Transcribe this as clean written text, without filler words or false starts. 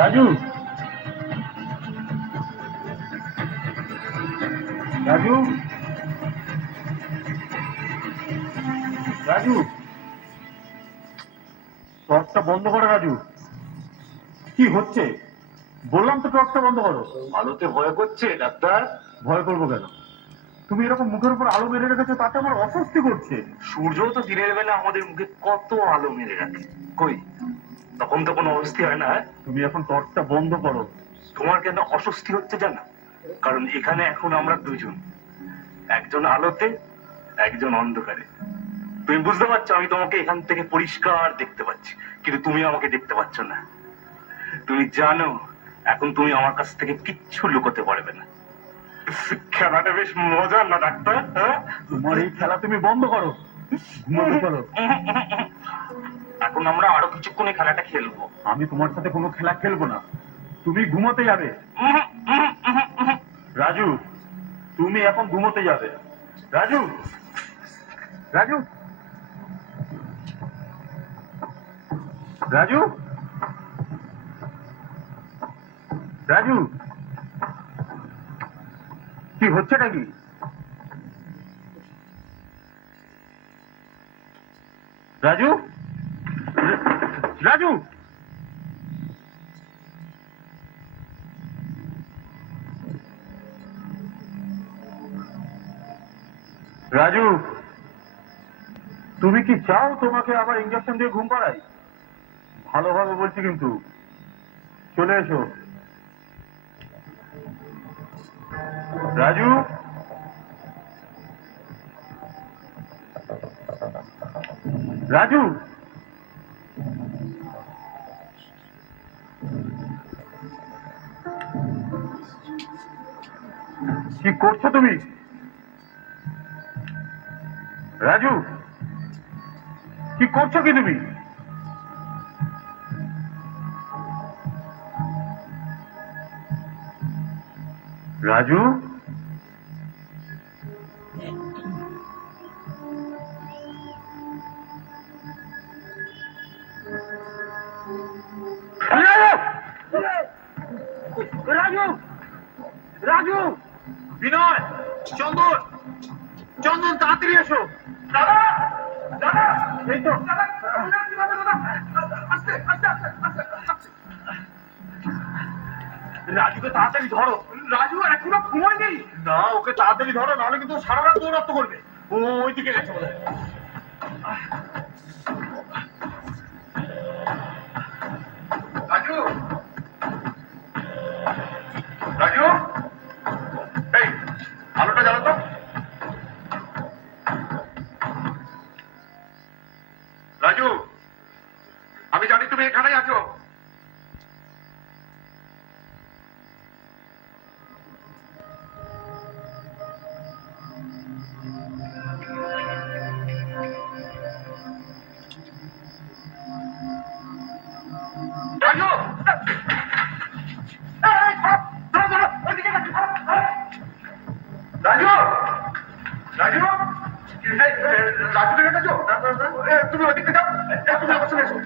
রাজু, রাজু, রাজু, টর্চটা বন্ধ করো রাজু। কি হচ্ছে? বললাম তো টর্চটা বন্ধ করো। আলোতে ভয় করছে ডাক্তার? ভয় করবো কেন? তুমি এরকম মুখের উপর আলো মেরে রেখেছো, তাতে আমার অস্বস্তি করছে। সূর্য তো দিনের বেলা আমাদের মুখে কত আলো মেরে রাখে, কই তখন তো কোনো অস্বস্তি হয় না। তুমি এখন টর্চটা বন্ধ করো। তোমার কেন অস্বস্তি হচ্ছে জানো? কারণ এখানে এখন আমরা দুজন, একজন আলোতে, একজন অন্ধকারে। তুমি বুঝতে পারছো, আমি তোমাকে এখান থেকে পরিষ্কার দেখতে পাচ্ছি, কিন্তু তুমি আমাকে দেখতে পাচ্ছ না। তুমি জানো এখন তুমি আমার কাছ থেকে কিচ্ছু লুকোতে পারবে না। খেলাটা বেশ মজার না ডাক্তার? তোমার এই খেলা তুমি বন্ধ করো, ঘুমাতে চলো। এখন আমরা আরো কিছুক্ষণে খেলাটা খেলবো। আমি তোমার সাথে কোনো খেলা খেলবো না, তুমি ঘুমোতে যাবে। রাজু, তুমি এখন ঘুমোতে যাবে। রাজু, রাজু, রাজু, রাজু, কি হচ্ছেটা কি? রাজু, রাজু, রাজু, তুমি কি চাও তোমাকে আবার ইঞ্জেকশন দিয়ে ঘুম পাড়াই? ভালোভাবে বলছি কিন্তু, চলে এসো। রাজু, রাজু, কি করছো তুমি? রাজু, কি করছো কি তুমি? রাজু, রাজু, রাজু, বিনয়, চন্দন, চন্দন, তাড়াতাড়ি এসো। দাদা, দাদা, এই তো। রাজুকে তাড়াতাড়ি ধরো। রাজু এখনো ঘুমায়নি। না, ওকে তাড়াতাড়ি ধরো, নাহলে কিন্তু সারা রাত দৌড়াত্ম করবে। ও ওইদিকে গেছে বলে। রাজু, রাজু, এই আলোটা জ্বালো তো। রাজু, আমি জানি তুমি এখানেই আছো। রাজু, রাজু, রাজু, রাজু দেখেছো? তুমি ওদিকে যাও, তুমি আমার সঙ্গে এসো।